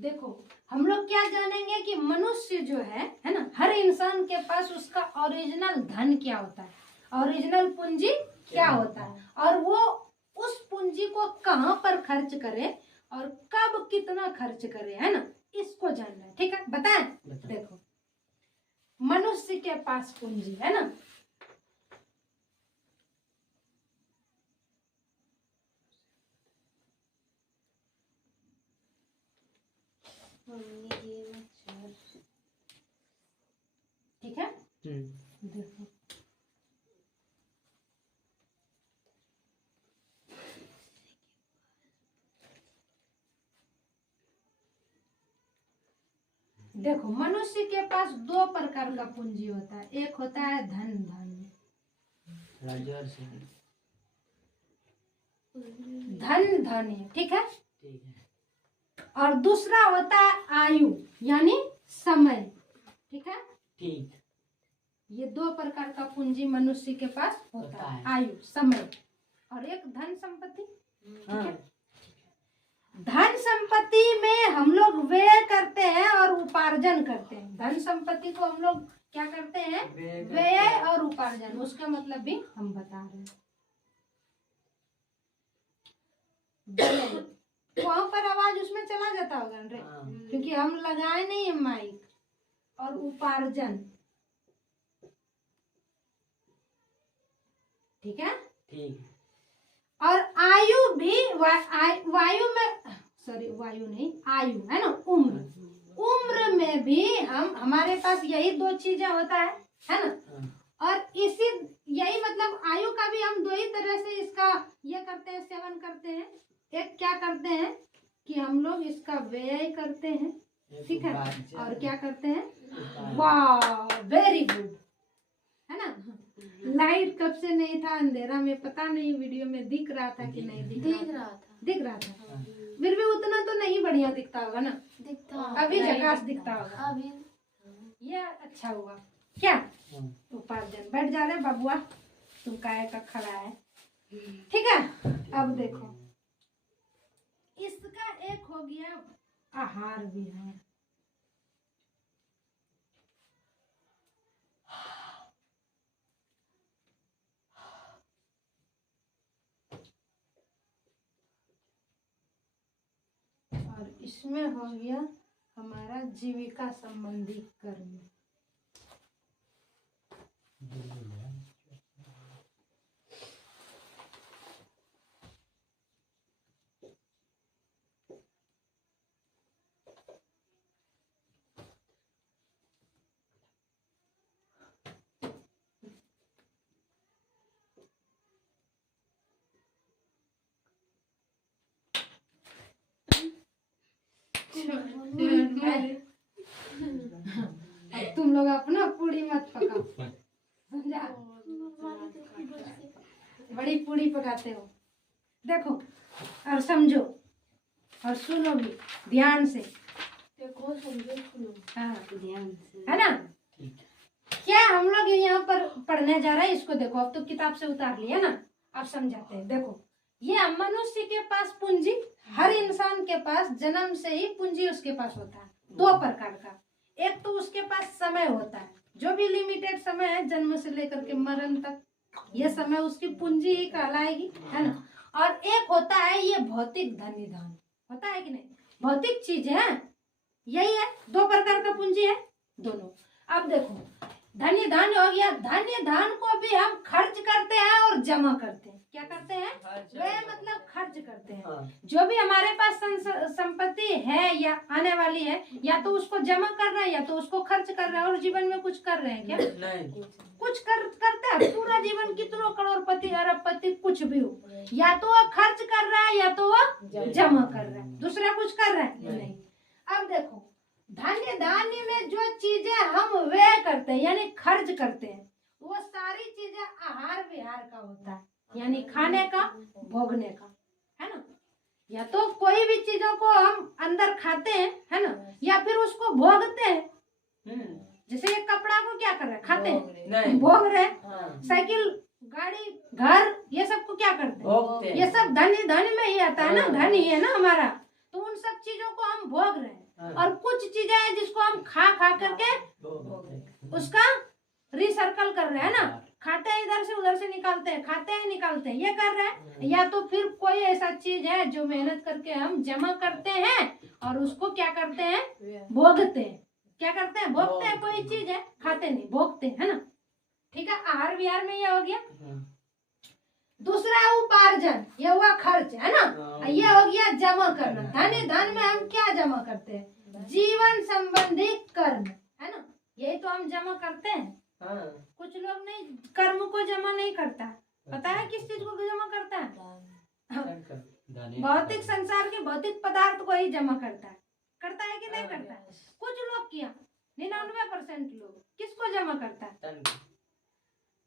देखो हम लोग क्या जानेंगे कि मनुष्य जो है ना, हर इंसान के पास उसका ओरिजिनल धन क्या होता है, ओरिजिनल पूंजी क्या होता है, और वो उस पूंजी को कहाँ पर खर्च करे और कब कितना खर्च करे, है ना, इसको जानना है। ठीक है, बताएं। देखो मनुष्य के पास पूंजी है ना, ठीक है। देखो देखो मनुष्य के पास दो प्रकार का पूंजी होता है, एक होता है धन धान्य, धन धान्य, ठीक है, और दूसरा होता है आयु यानी समय, ठीक है। ठीक, ये दो प्रकार का पूंजी मनुष्य के पास होता है, आयु, समय, और एक धन संपत्ति, ठीक है। धन संपत्ति में हम लोग व्यय करते हैं और उपार्जन करते हैं। धन संपत्ति को हम लोग क्या करते हैं, व्यय और उपार्जन, उसका मतलब भी हम बता रहे हैं। वहां पर आवाज उसमें चला जाता होगा रे, क्योंकि हम लगाए नहीं है माइक। और उपार्जन, ठीक है, ठीक। और आयु भी वायु में, सॉरी वायु नहीं, आयु है ना, उम्र, उम्र में भी हमारे पास यही दो चीजें होता है ना। और इसी यही मतलब आयु का भी हम दो ही तरह से इसका ये करते हैं, सेवन करते हैं। एक क्या करते हैं कि हम लोग इसका व्यय करते हैं, ठीक है, और क्या करते हैं, वाह वेरी गुड, है ना। लाइट कब से नहीं था, अंधेरा में, पता नहीं वीडियो में दिख रहा था कि नहीं दिख रहा था, दिख रहा था, फिर भी उतना तो नहीं बढ़िया दिखता होगा ना, दिखता, अभी झकास दिखता होगा, अभी ये अच्छा हुआ क्या। उपार्जन, बैठ जा रहे बबुआ, तुम काय का खड़ा है, ठीक है। अब देखो इसका एक हो गया आहार विहार, और इसमें हो गया हमारा जीविका संबंधी कर्म। अब तुम लोग अपना पूरी मत पकाओ, समझा, बड़ी पूरी पकाते हो। देखो और समझो और सुनो भी ध्यान से, देखो समझो सुनो, हाँ ध्यान से, है ना। क्या हम लोग यहाँ पर पढ़ने जा रहे हैं, इसको देखो, अब तो किताब से उतार लिया ना, अब समझाते हैं। देखो ये मनुष्य के पास पूंजी, हर इंसान के पास जन्म से ही पूंजी उसके पास होता है, दो प्रकार का। एक तो उसके पास समय होता है, जो भी लिमिटेड समय है जन्म से लेकर के मरण तक, ये समय उसकी पूंजी ही कहलाएगी, है ना। और एक होता है ये भौतिक धन धान, होता है कि नहीं, भौतिक चीज है, यही है, दो प्रकार का पूंजी है दोनों। अब देखो धन्य धान हो गया, धन्य धान को भी हम खर्च करते हैं और जमा करते हैं। क्या करते हैं, वे मतलब खर्च करते हैं। जो भी हमारे पास संपत्ति है या आने वाली है, या तो उसको जमा कर रहे हैं या तो उसको खर्च कर रहे हैं। और जीवन में कुछ कर रहे हैं क्या, नहीं, कुछ करते हैं। पूरा जीवन कितनों करोड़पति अरबपति कुछ भी हो, या तो वो खर्च कर रहा है या तो वो जमा कर रहा है, दूसरा कुछ कर रहा है नहीं। अब देखो धन्य धान्य में जो चीजें हम व्यय करते हैं यानी खर्च करते हैं, वो सारी चीजें आहार विहार का होता है, यानी खाने का, भोगने का, है ना। या तो कोई भी चीजों को हम अंदर खाते हैं, है ना, या फिर उसको भोगते हैं। जैसे ये कपड़ा को क्या कर रहे हैं, खाते हैं, भोग रहे हैं। साइकिल, गाड़ी, घर, ये सब को क्या करते हैं, ये सब धन में ही आता है ना, धन ही है ना हमारा, तो उन सब चीजों को हम भोग रहे हैं। और कुछ चीजें हैं जिसको हम खा खा करके उसका रिसर्कल कर रहे हैं ना, खाते हैं इधर से उधर से निकालते हैं, खाते हैं निकालते हैं, ये कर रहे हैं। या तो फिर कोई ऐसा चीज है जो मेहनत करके हम जमा करते हैं और उसको क्या करते हैं, भोगते हैं। क्या करते हैं, भोगते हैं। कोई चीज है, खाते नहीं, भोगते हैं, है ना। ठीक है, आहार विहार में ये हो गया। दूसरा है उपार्जन, ये हुआ खर्च, है ना। ये हो गया जमा करना। धन में हम क्या जमा करते हैं, जीवन संबंधी कर्म, है ना, यही तो हम जमा करते हैं। कुछ लोग नहीं, कर्म को जमा नहीं करता, पता है किस चीज को जमा करता है, भौतिक संसार के भौतिक पदार्थ को ही जमा करता है कि नहीं करता है। कुछ लोग किया, 99% लोग किसको जमा करता है,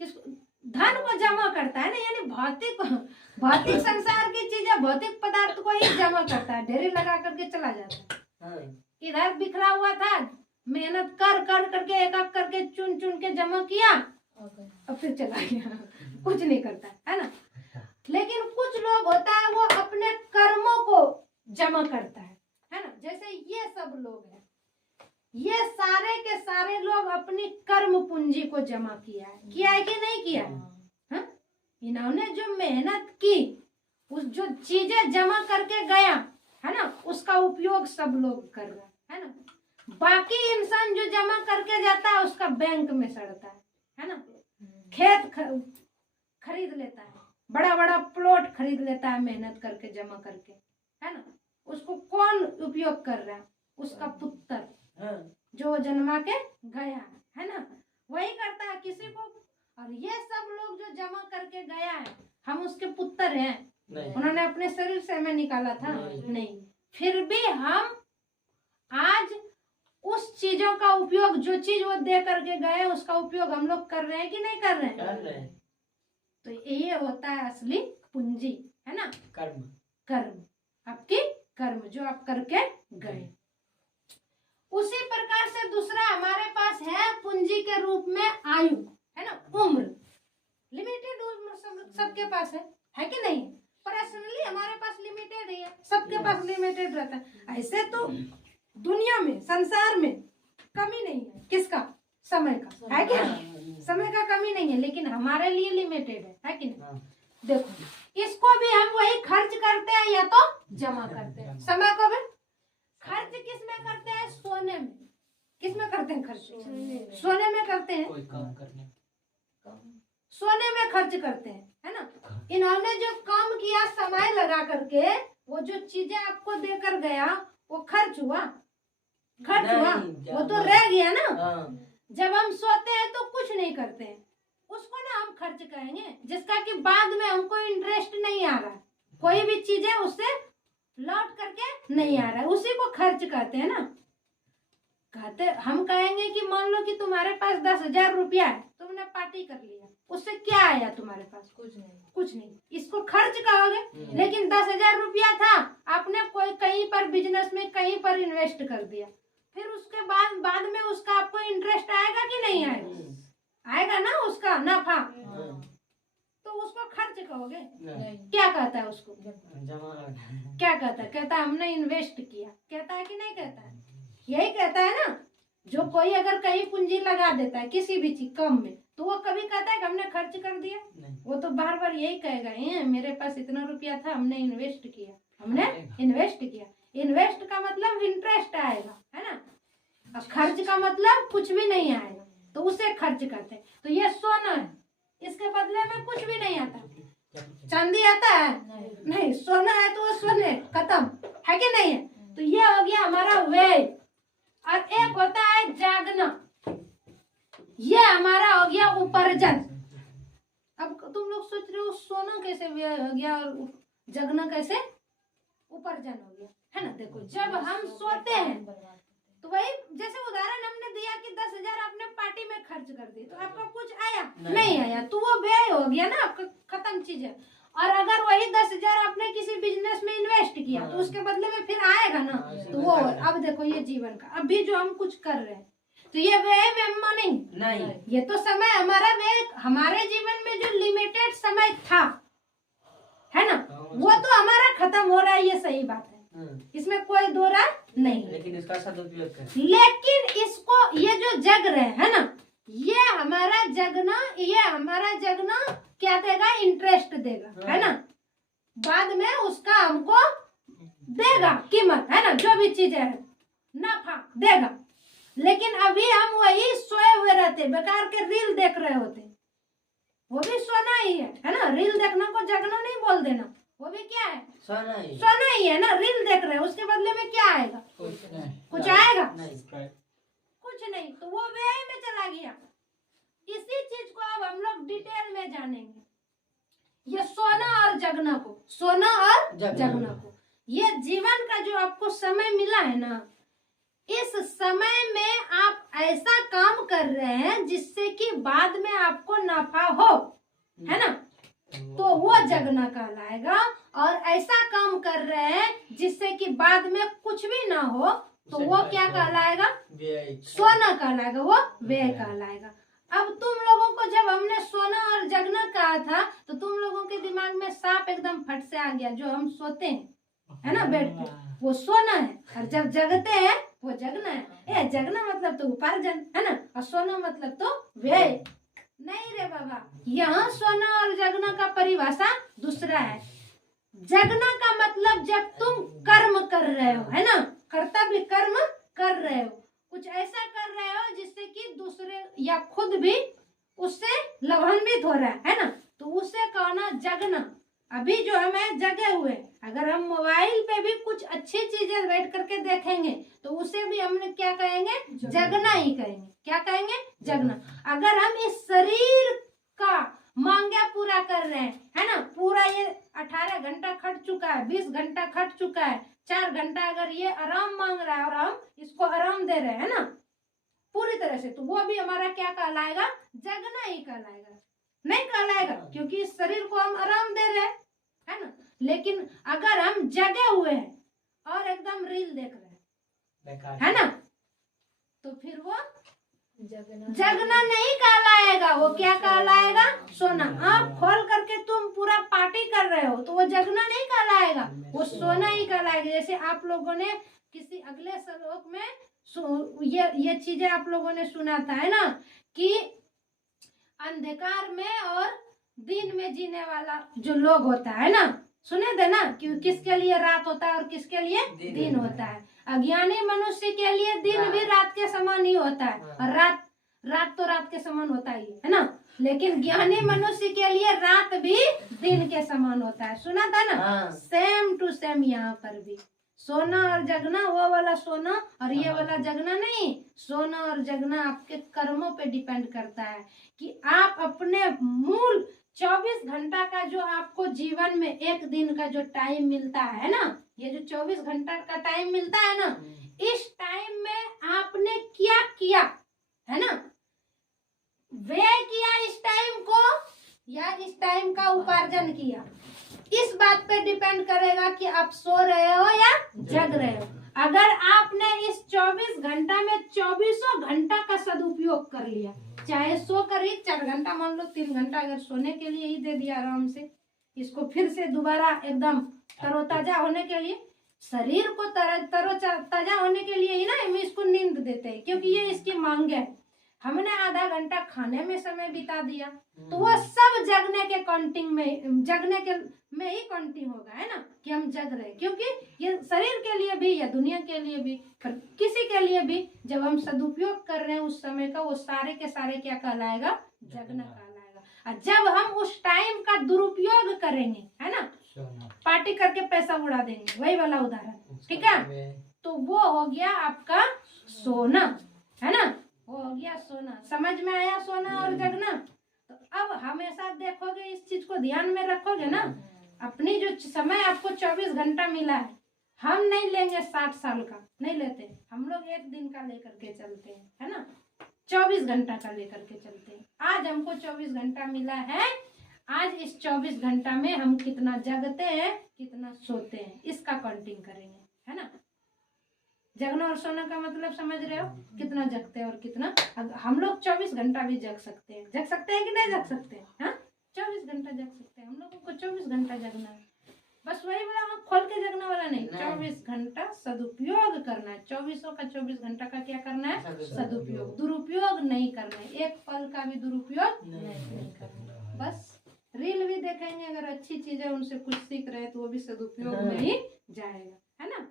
किसको, धन को जमा करता है ना, यानी भौतिक संसार की चीजें, भौतिक पदार्थ को ही जमा करता है, ढेरी लगा करके चला जाता है। इधर बिखरा हुआ था, मेहनत कर करके एक एक करके चुन के जमा किया और फिर चला गया, कुछ नहीं करता है ना। लेकिन कुछ लोग होता है वो अपने कर्मों को जमा करता है ना। जैसे ये सब लोग हैं, ये सारे के सारे लोग अपनी कर्म पूंजी को जमा किया है कि नहीं किया है। इन्होंने जो मेहनत की, उस जो चीजें जमा करके गया है ना, उसका उपयोग सब लोग कर रहा है ना। बाकी इंसान जो जमा करके जाता है उसका बैंक में सड़ता है ना। खेत खरीद लेता है, बड़ा बड़ा प्लॉट खरीद लेता है मेहनत करके जमा करके, है ना। उसको कौन उपयोग कर रहा है, उसका पुत्र जो जन्मा के गया है ना, वही करता है किसी को। और ये सब लोग जो जमा करके गया है, हम उसके पुत्र हैं, उन्होंने अपने शरीर से हमें निकाला था नहीं। फिर भी हम आज उस चीजों का उपयोग, जो चीज वो दे करके गए, उसका उपयोग हम लोग कर रहे हैं कि नहीं कर रहे हैं। तो ये होता है असली पूंजी, है ना, कर्म, आपकी कर्म जो आप करके गए। उसी प्रकार से दूसरा हमारे पास है पूंजी के रूप में आयु, है ना, उम्र। लिमिटेड उम्र सबके पास है कि नहीं। पर्सनली हमारे पास लिमिटेड ही है, सबके पास लिमिटेड रहता है। ऐसे तो दुनिया में, संसार में कमी नहीं है, किसका, समय का, है क्या, समय का कमी नहीं है, लेकिन हमारे लिए लिमिटेड है कि नहीं। देखो, इसको भी हम वही खर्च करते हैं या तो जमा करते हैं। समय को भी खर्च किस में करते हैं, सोने में। किस में करते हैं खर्च, सोने में करते हैं, कोई काम करने, सोने में खर्च करते हैं, है ना। इन्होंने जो काम किया समय लगा करके, वो जो चीजें आपको देकर गया, वो खर्च हुआ, वो तो रह गया ना। जब हम सोते हैं तो कुछ नहीं करते हैं, उसको ना हम खर्च कहेंगे, जिसका कि बाद में हमको इंटरेस्ट नहीं आ रहा, कोई भी चीज है उससे लौट करके नहीं आ रहा है, उसी को खर्च कहते हैं ना। कहते हम कहेंगे कि मान लो कि तुम्हारे पास 10,000 रुपया है, तुमने पार्टी कर लिया, उससे क्या आया तुम्हारे पास, कुछ नहीं, इसको खर्च कहोगे। लेकिन 10,000 रुपया था, आपने कोई कहीं पर बिजनेस में कहीं पर इन्वेस्ट कर दिया, फिर उसके बाद में उसका आपको इंटरेस्ट आएगा कि नहीं आएगा, आएगा ना, उसका नफा, तो उसको खर्च कहोगे। क्या कहता है उसको, क्या कहता है, कहता है हमने इन्वेस्ट किया, कहता है कि नहीं कहता है, यही कहता है ना। जो कोई अगर कहीं पूंजी लगा देता है किसी भी चीज कम में, तो वो कभी कहता है कि हमने खर्च कर दिया, वो तो बार बार यही कहेगा, मेरे पास इतना रुपया था, हमने इन्वेस्ट किया, हमने इन्वेस्ट किया। इन्वेस्ट का मतलब इंटरेस्ट आएगा, है ना, और खर्च का मतलब कुछ भी नहीं आएगा, तो उसे खर्च करते हैं। तो ये सोना है, इसके बदले में कुछ भी नहीं आता। चांदी आता है नहीं, सोना है तो वो सोने, खत्म, है कि नहीं है। तो ये हो गया हमारा व्यय। और एक होता है जागना, ये हमारा हो गया उपार्जन। अब तुम लोग सोच रहे हो सोना कैसे व्यय हो गया और जगना कैसे उपार्जन हो गया, है ना। देखो, जब हम सोते हैं तो वही, जैसे उदाहरण हमने दिया कि 10,000 आपने पार्टी में खर्च कर दी, तो आपका कुछ आया नहीं आया, तो वो व्यय हो गया ना, आपका खत्म चीज है। और अगर वही 10,000 आपने किसी बिजनेस में इन्वेस्ट किया, तो उसके बदले में फिर आएगा ना, तो वो। अब देखो, ये जीवन का अभी जो हम कुछ कर रहे हैं, तो ये व्यय नहीं, ये तो समय हमारा व्यय, हमारे जीवन में जो लिमिटेड समय था, है ना, वो तो हमारा खत्म हो रहा है, ये सही बात है, इसमें कोई दो राय नहीं, लेकिन इसका सदुपयोग करें। लेकिन इसको ये जो जग रहे है ना, ये हमारा जगना क्या देगा, इंटरेस्ट देगा, है ना, बाद में उसका हमको देगा कीमत, है ना, जो भी चीजें है नफा देगा। लेकिन अभी हम वही सोए हुए रहते, बेकार के रील देख रहे होते, वो भी सोना ही है ना। रील देखना को जगना नहीं बोल देना, वो भी क्या है, सोना ही है ना। रील देख रहे हैं, उसके बदले में क्या आएगा, कुछ आएगा, कुछ नहीं। तो वो व्यय में चला गया। इसी चीज को अब हम लोग डिटेल में जानेंगे, ये सोना और जगना को, ये जीवन का जो आपको समय मिला है ना, इस समय में आप ऐसा काम कर रहे हैं जिससे कि बाद में आपको नफा हो, है ना, तो वो जगना कहलाएगा। और ऐसा काम कर रहे हैं जिससे कि बाद में कुछ भी ना हो, तो वो क्या कहलाएगा, सोना कहलाएगा, वो व्यय कहलाएगा। अब तुम लोगों को जब हमने सोना और जगना कहा था, तो तुम लोगों के दिमाग में सांप एकदम फट से आ गया। जो हम सोते हैं, है ना, बेड पे, वो सोना है, और जब जगते हैं वो जगना है। जगना मतलब तो उपार्जन, है ना, और सोना मतलब तो व्यय। नहीं रे बाबा, यहाँ सोना और जगना का परिभाषा दूसरा है। जगना का मतलब जब तुम कर्म कर रहे हो, है ना, कर्तव्य कर्म कर रहे हो, कुछ ऐसा कर रहे हो जिससे कि दूसरे या खुद भी उससे लाभान्वित हो रहा है ना, तो उसे कहना जगना। अभी जो हमें जगे हुए, अगर हम मोबाइल पे भी कुछ अच्छी चीजें बैठ करके देखेंगे, तो उसे भी हमने क्या कहेंगे, जगना ही कहेंगे। क्या कहेंगे, जगना। अगर हम इस शरीर का मांगे पूरा कर रहे हैं, है ना, पूरा ये 18 घंटा खट चुका है, 20 घंटा खट चुका है, 4 घंटा अगर ये आराम मांग रहा है और हम इसको आराम दे रहे हैं ना पूरी तरह से, तो वो भी हमारा क्या कहलाएगा, जगना ही कहलाएगा। नहीं कहलाएगा, क्योंकि इस शरीर को हम आराम दे रहे हैं, है ना। लेकिन अगर हम जगे हुए हैं और एकदम रील देख रहे हैं, है ना, तो फिर वो जगना नहीं कहलाएगा, वो क्या कहलाएगा, सोना। आँख खोल करके तुम पूरा पार्टी कर रहे हो, तो वो जगना नहीं कहलाएगा, वो सोना ही कहलाएगा। जैसे आप लोगों ने किसी अगले श्लोक में ये चीजें आप लोगों ने सुना था, है ना, कि अंधकार में और दिन में जीने वाला जो लोग होता है ना, सुने थे ना, कि किसके लिए रात होता है और किसके लिए दिन होता है। अज्ञानी मनुष्य के लिए दिन भी रात के समान ही होता है, और रात तो रात के समान होता ही है ना। लेकिन ज्ञानी मनुष्य के लिए रात भी दिन के समान होता है। सुना था ना, सेम टू सेम यहाँ पर भी सोना और जगना, वो वाला सोना और ये वाला जगना नहीं। सोना और जगना आपके कर्मों पे डिपेंड करता है कि आप अपने मूल 24 घंटा का जो आपको जीवन में एक दिन का जो टाइम मिलता है ना, ये जो 24 घंटा का टाइम मिलता है ना, इस टाइम में आपने क्या किया, है ना, व्यय किया इस टाइम को या इस टाइम का उपार्जन किया, इस बात पे डिपेंड करेगा कि आप सो रहे हो या जग रहे हो। अगर आपने इस 24 घंटा में 24 घंटा का सदुपयोग कर लिया, चाहे सो कर ही 4 घंटा, मान लो 3 घंटा अगर सोने के लिए ही दे दिया आराम से, इसको फिर से दोबारा एकदम तरोताजा होने के लिए, शरीर को तरोताजा होने के लिए ही ना हम इसको नींद देते हैं, क्योंकि ये इसकी मांग है। हमने आधा घंटा खाने में समय बिता दिया, तो वो सब जगने के काउंटिंग में, जगने के में ही काउंटिंग होगा, है ना, कि हम जग रहे, क्योंकि ये शरीर के लिए भी या दुनिया के लिए भी, किसी के लिए भी जब हम सदुपयोग कर रहे हैं उस समय का, वो सारे के सारे क्या कहलाएगा, जगना कहलाएगा। और जब हम उस टाइम का दुरुपयोग करेंगे, है ना, पार्टी करके पैसा उड़ा देंगे, वही वाला उदाहरण, ठीक है, तो वो हो गया आपका सोना, है ना, वो हो गया सोना। समझ में आया सोना और जगना। तो अब हमेशा देखोगे, इस चीज को ध्यान में रखोगे ना, अपनी जो समय आपको 24 घंटा मिला है, हम नहीं लेंगे 60 साल का, नहीं लेते, हम लोग एक दिन का लेकर के चलते हैं, है ना, 24 घंटा का लेकर के चलते हैं। आज हमको 24 घंटा मिला है, आज इस 24 घंटा में हम कितना जगते हैं, कितना सोते हैं, इसका काउंटिंग करेंगे, है ना। जगना और सोना का मतलब समझ रहे हो, कितना जगते हैं और कितना। हम लोग 24 घंटा भी जग सकते हैं कि नहीं जग सकते हैं, हाँ, 24 घंटा जग सकते हैं, हम लोगों को 24 घंटा जगना है। बस वही बोला, हम खोल के जगने वाला नहीं, 24 घंटा सदुपयोग करना है। 24 का 24 घंटा का क्या करना है? सदुपयोग। दुरुपयोग नहीं करना है, एक पल का भी दुरुपयोग नहीं करना है। बस रील भी देखेंगे, अगर अच्छी चीज है उनसे कुछ सीख रहे तो वो भी सदुपयोग में ही जाएगा, है ना।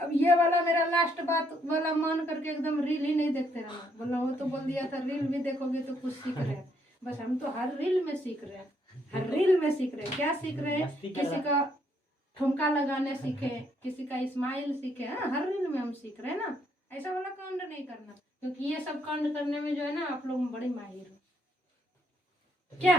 अब ये वाला मेरा लास्ट बात वाला मान करके एकदम रील ही नहीं देखते रहना, बोला वो तो बोल दिया था रील भी देखोगे तो कुछ सीख रहे हैं। बस हम तो हर रील में सीख रहे हैं, हर रील में सीख रहे हैं। क्या सीख रहे हैं? किसी का ठुमका लगाने सीखे, किसी का स्माइल सीखे, हर रील में हम सीख रहे हैं ना। ऐसा वाला कांड नहीं करना, क्योंकि ये सब कांड करने में जो है ना आप लोग बड़े माहिर हो क्या।